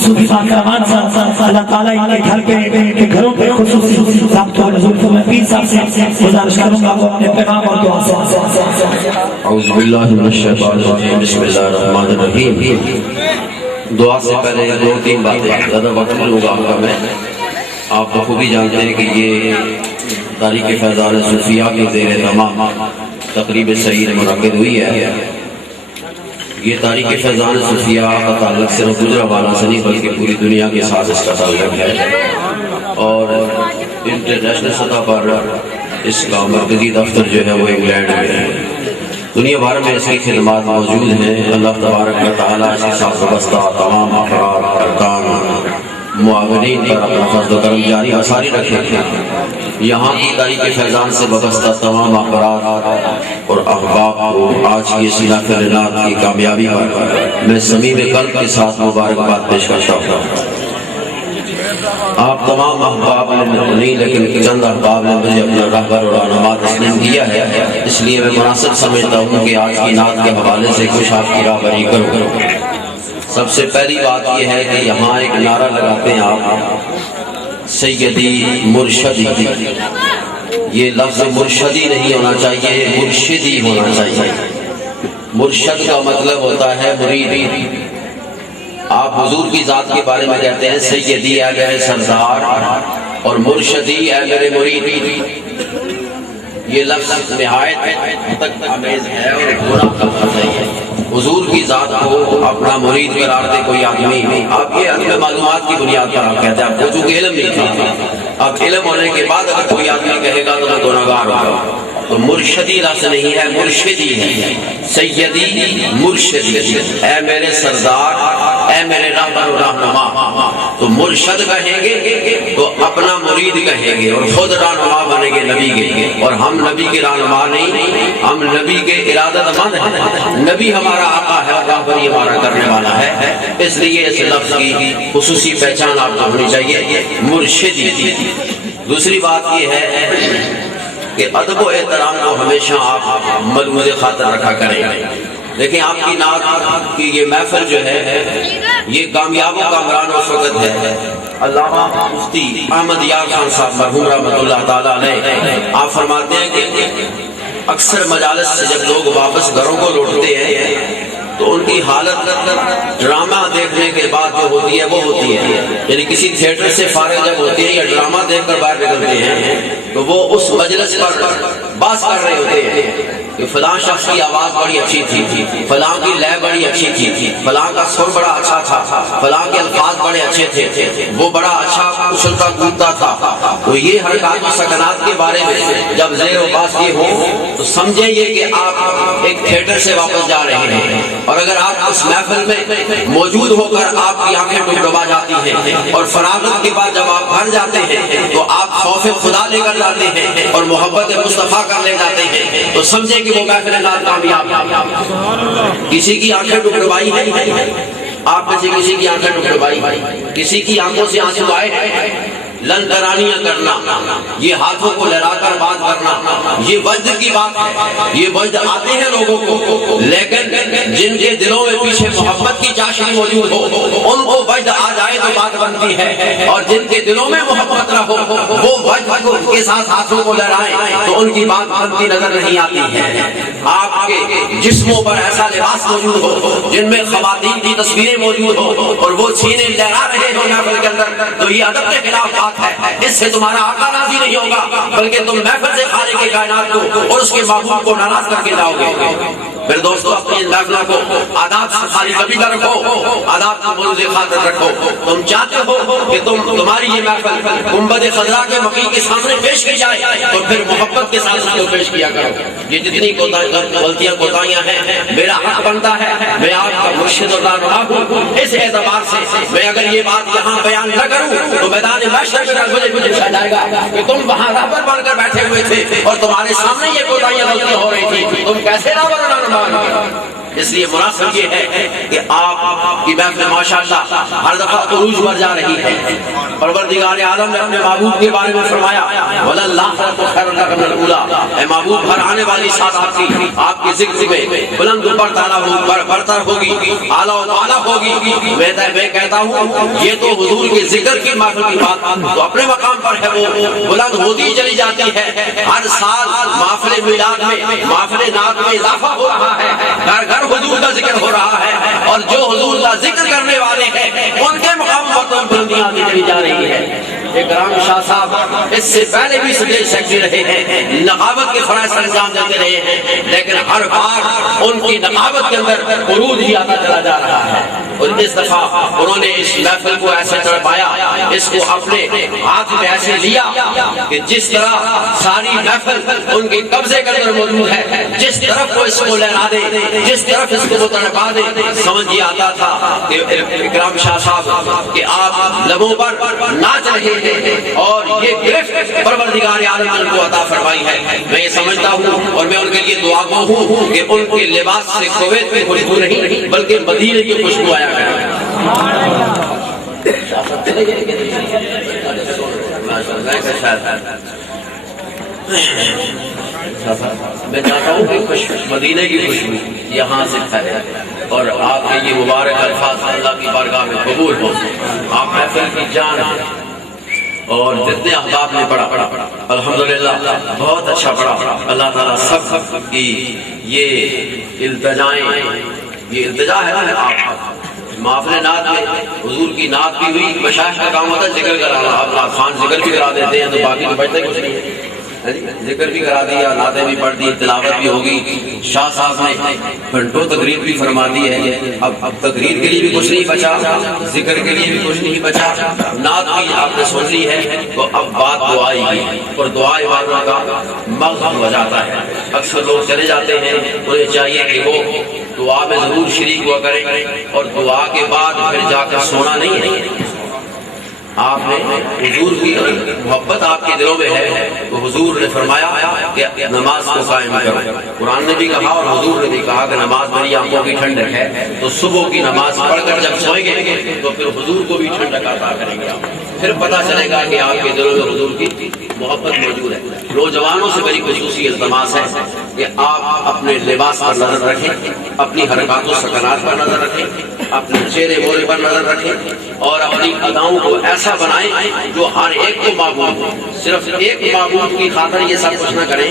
خصوصی مہمان صاحب اللہ تعالیٰ ان کے گھر پہ گھروں پہ خصوصی ضابط و نزول میں پیر صاحب سے گزارش کروں گا وہ اپنے پیغام اور دعا سے اعوذ باللہ من الشیطان الرجیم بسم اللہ الرحمن الرحیم. دعا سے پہلے دو تین باتیں زیادہ وقت نہیں ہوگا آپ کا. میں آپ بخوبی جانتے ہیں کہ یہ تاریخ فیضان صوفیہ کے زیر تمام تقریب سعید منعقد ہوئی ہے. یہ تاریخ فیضان صوفیہ کا تعلق صرف گجرانوالہ سے نہیں بلکہ پوری دنیا کے ساتھ اس کا تعلق ہے اور انٹرنیشنل سطح پر اس کا مرکزی دفتر جو ہے وہ انگلینڈ میں ہے. دنیا بھر میں اس کی خدمات موجود ہیں. اللہ تبارک و تعالیٰ اس کے ساتھ وابستہ تمام افراد ارکان معاونین پر اپنا فضل و کرم جاری و ساری رکھے. یہاں کی تاریخ فیضان سے وابستہ تمام افراد اور احباب کو آج کی اس نافل نات کی کامیابی پر میں صمیم قلب کے ساتھ مبارکباد پیش کرتا ہوں. آپ تمام احباب نے نہیں لیکن چند احباب نے مجھے اپنا رہبر اور رہنما تسلیم کیا ہے. اس لیے میں مناسب سمجھتا ہوں کہ آج کی نعت کے حوالے سے کچھ آپ کی راہبری کروں. سب سے پہلی بات یہ ہے کہ یہاں ایک نعرہ لگاتے ہیں آپ سیدی مرشدی. یہ لفظ مرشدی نہیں ہونا چاہیے، مرشدی ہونا چاہیے. مرشد کا مطلب ہوتا ہے مرید. آپ حضور کی ذات کے بارے میں کہتے ہیں سیدی اے میرے سردار اور مرشدی اے میرے مرید. یہ لفظ نہایت تک آمیز ہے اور برا لفظ ہے. حضور کی ذات کو اپنا مرید قرار دے کوئی آدمی، آپ یہ علم معلومات کی بنیاد پر آپ کہتے ہیں. آپ کو چونکہ علم نہیں تھا، اب علم ہونے کے بعد اگر کوئی آدمی کہے گا تو میں گنہگار ہوگا. تو مرشدی لفظ نہیں ہے، مرشدی ہے. سیدی مرشدی اے میرے سردار اے میرے رہبر و رہنما. تو مرشد کہیں گے تو اپنا مرید کہیں گے اور خود رہنما بنیں گے نبی کے. اور ہم نبی کے رہنما نہیں، ہم نبی کے ارادت مند ہیں. نبی ہمارا آقا ہے اور رہبری ہمارا کرنے والا ہے. اس لیے اس لفظ کی خصوصی پہچان آپ کو ہونی چاہیے، مرشدی. دوسری بات یہ ہے کہ ادب و احترام کو ہمیشہ آپ ملحوظ خاطر رکھا کریں. دیکھیں آپ کی نعت کی یہ محفل جو ہے یہ کامیابوں کا عمران اس وقت ہے. علامہ مفتی احمد یار خان صاحب مرحوم رحمۃ اللہ تعالیٰ علیہ آپ فرماتے ہیں کہ اکثر مجالس سے جب لوگ واپس گھروں کو لوٹتے ہیں تو ان کی حالت ڈرامہ دیکھنے کے بعد جو ہوتی ہے وہ ہوتی ہے. یعنی کسی تھیٹر سے فارغ جب ہوتے ہیں یا ڈرامہ دیکھ کر باہر نکلتے ہیں تو وہ اس مجلس پر بات کر رہے ہوتے ہیں کہ فلاں شخص کی آواز بڑی اچھی تھی، فلاں کی لے بڑی اچھی تھی، فلاں کا سر بڑا اچھا تھا، فلاں کے الفاظ بڑے اچھے تھے، وہ بڑا اچھا اچھلتا کودتا تھا. تو یہ حرکات و سکنات کے بارے میں جب زیر و باس یہ ہو تو سمجھیں یہ کہ آپ ایک تھیٹر سے واپس جا رہے ہیں. اور اگر آپ اس محفل میں موجود ہو کر آپ کی آنکھیں ڈبا جاتی ہیں اور فراغت کے بعد جب آپ گھر جاتے ہیں تو آپ خوف خدا لے کر جاتے ہیں اور محبت مصطفیٰ کر لے جاتے ہیں تو سمجھیں کہ وہ محفل نعت کامیاب ہے. کسی کی آنکھیں ڈبائی نہیں، آپ میں سے کسی کی آنکھیں ڈبائی، کسی کی آنکھوں سے آنسو آئے، لن ترانیاں کرنا، یہ ہاتھوں کو لہرا کر بات کرنا، یہ وجد کی بات ہے. یہ وجد آتے ہیں لوگوں کو، لیکن جن کے دلوں میں پیچھے محبت کی چاشنی موجود ہو ان کو وجد آ جائے تو بات بنتی ہے. اور جن کے دلوں میں محبت نہ ہو وہ وجد کے ساتھ ہاتھوں کو لہرائیں تو ان کی بات بنتی نظر نہیں آتی ہے. آپ کے جسموں پر ایسا لباس موجود ہو جن میں خواتین کی تصویریں موجود ہو اور وہ چھینے لہرا رہے ہو محفل کے اندر تو یہ ادب کے خلاف بات ہے. اس سے تمہارا آقا راضی نہیں ہوگا بلکہ تم محفل سے خالق کائنات کو اور اس کے محبوب کو ناراض کر کے جاؤ گے. پھر دوستو اپنی محفلوں کو آداب سے خالی کبھی نہ رکھو، آداب کو ملحوظ خاطر رکھو. تم چاہتے ہو کہ تمہاری یہ محفل گنبد خضرا کے مقیم کے سامنے پیش کی جائے تو پھر محبت کے ساتھ اس کو پیش کیا کرو. یہ جتنی غلطیاں کوتاہیاں ہیں میرا حق بنتا ہے، میں آپ کا مرشد اور رہنما ہوں. اس اعتبار سے میں اگر یہ بات یہاں بیان نہ کروں تو میدان محشر میں مجھے پوچھا جائے گا کہ تم وہاں رہبر بن کر بیٹھے ہوئے تھے اور تمہارے سامنے یہ کوتاہیاں غلطیاں ہو رہی تھی، تم کیسے رہبر اور رہنما؟ اس لیے مناسب یہ ہے کہ آپ کی محفل ماشاءاللہ ہر دفعہ عروج پر جا رہی ہے. پروردگار عالم نے اپنے محبوب کے بارے میں فرمایا وَلَلْآخِرَةُ خَيْرٌ لَكَ مِنَ الْأُولَىٰ. اے محبوب ہر آنے والی ساتھ آپ کی ذکر میں بلند و برتر ہوگی, اعلیٰ و اعلیٰ ہوگی. میں کہتا ہوں یہ تو حضور کے ذکر کی محفل کی بات تو اپنے مقام پر ہے, وہ بلند ہوتی چلی جاتی ہے. ہر سال محفل میلاد میں محفل نعت میں اضافہ ہو رہا ہے, گھر گھر حضور کا ذکر ہو رہا ہے, اور جو حضور کا ذکر کرنے والے ہیں ان کے مقام پر تو بلندیاں آتی چلی جا رہی ہے. اکرام شاہ صاحب اس سے پہلے بھی اسٹیج سیکرٹری رہے ہیں, نقابت کے فرائض انجام دیتے رہے ہیں, لیکن ہر بار ان کی نقابت کے اندر عروج ہی آتا چلا جا رہا ہے. اور اس دفعہ انہوں نے اس محفل کو ایسے تڑپایا, اس کو اپنے ہاتھ میں ایسے لیا کہ جس طرح ساری محفل ان کے قبضے کے اندر موجود ہے, جس طرف وہ اس کو لہرا دے, جس طرف اس کو وہ تڑپا دے, سمجھ یہ آتا تھا کہ اکرام شاہ صاحب کہ آپ لبوں پر ناچ رہے ہیں اور یہ گرفت پروردگار عالم نے ان کو عطا فرمائی ہے. میں یہ سمجھتا ہوں اور میں ان کے لیے دعا گو ہوں کہ ان کے لباس سے کویت کی خوشبو نہیں بلکہ مدینے کی خوشبو آیا کرے. میں چاہتا ہوں کہ مدینے کی خوشبو یہاں سے پھیلے اور آپ کے یہ مبارک الفاظ اللہ کی بارگاہ میں قبول ہو. آپ محفل کی جان ہیں اور جتنے احباب نے پڑھا الحمدللہ بہت اچھا پڑھا. اللہ تعالیٰ سب کی یہ التجا ہے نا, آپ محفل نعت میں حضور کی نعت بھی ہوئی, مشائخ کا کام ہوتا ہے ذکر کرانا. آپ خان ذکر بھی کرا دیتے ہیں تو باقی تو بچتے کچھ نہیں ہے, ذکر بھی کرا دیا, نعتیں بھی پڑھ دی, تلاوت بھی ہوگی. شاہ صاحب نے گھنٹوں تقریر بھی فرما دی ہے. اب تقریر کے لیے بھی کچھ نہیں بچا, ذکر کے لیے بھی کچھ نہیں بچا, نعت بھی آپ نے سن لی ہے. تو اب بات دعائی کی, اور دعائیں والوں کا مغز ہو جاتا ہے. اکثر لوگ چلے جاتے ہیں, انہیں چاہیے کہ وہ دعا میں ضرور شریک ہوا کریں, اور دعا کے بعد پھر جا کر سونا نہیں ہے. آپ نے حضور کی محبت آپ کے دلوں میں ہے تو حضور نے فرمایا کہ نماز کو قائم کرو. قرآن نے بھی کہا اور حضور نے بھی کہا کہ نماز میری آنکھوں کی ٹھنڈک ہے. تو صبح کی نماز پڑھ کر جب سوئیں گے تو پھر حضور کو بھی ٹھنڈک عطا کریں گے. پھر پتہ چلے گا کہ آپ کے دلوں میں حضور کی محبت موجود ہے. نوجوانوں سے میری خصوصی التماس ہے کہ آپ اپنے لباس پر نظر رکھیں, اپنی حرکات و سکنات پر نظر رکھیں, اپنے چہرے مورے پر نظر رکھیں, اور اپنی اداؤں کو ایسا بنائیں جو ہر ایک کو معبود ہو. صرف ایک معبود کی خاطر یہ سب کچھ نہ کریں,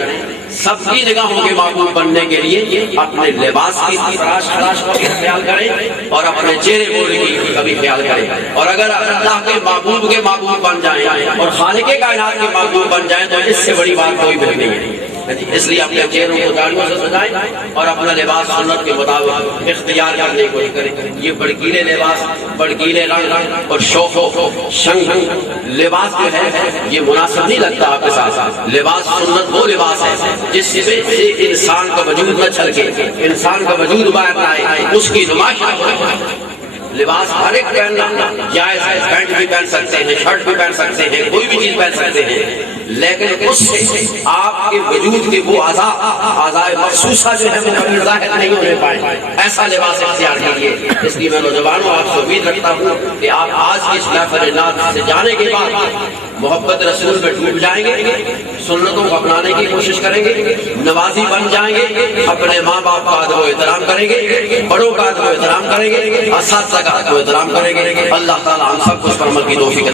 سب کی نگاہوں کے معبود بننے کے لیے اپنے لباس کی تراش خراش کا بھی خیال کریں اور اپنے چہرے مورے کی کا بھی خیال کریں. اور اگر اللہ کے محبوب کے محبوب بن جائیں اور خالق کائنات کے محبوب بن جائیں تو اس سے بڑی بات کوئی بھی نہیں ہے. اس لیے اپنے چہروں کو داڑھیوں سے سجائیں اور اپنا لباس سنت کے مطابق اختیار کرنے کو کریں. یہ بڑکیلے لباس, بڑکیلے رنگ اور شوق و شنگ لباس جو ہے یہ مناسب نہیں لگتا آپ کے ساتھ. لباس سنت وہ لباس ہے جس سے انسان کا وجود نہ چھلکے, انسان کا وجود باہر نہ آئے, اس کی نمائش نہ. لباس ہر ایک پہننا جائز ہے, پینٹ بھی پہن سکتے ہیں, شرٹ بھی پہن سکتے ہیں, کوئی بھی چیز پہن سکتے ہیں, لیکن اس سے آپ کے وجود کے وہ اعضاء مخصوصہ جو ہے وہ ظاہر نہیں ہونے پائے. ایسا لباس اختیار کیجیے. اس لیے میں نوجوانوں آپ سے امید رکھتا ہوں کہ آپ آج کی اس محفل نعت سے جانے کے بعد محبت رسول میں ڈوب جائیں گے, سنتوں کو اپنانے کی کوشش کریں گے, نمازی بن جائیں گے, اپنے ماں باپ کا ادب و احترام کریں گے, بڑوں کا ادب و احترام کریں گے, اساتذہ کا ادب و احترام کریں گے. اللہ تعالیٰ ہم سب کو اس پر عمل کی توفیق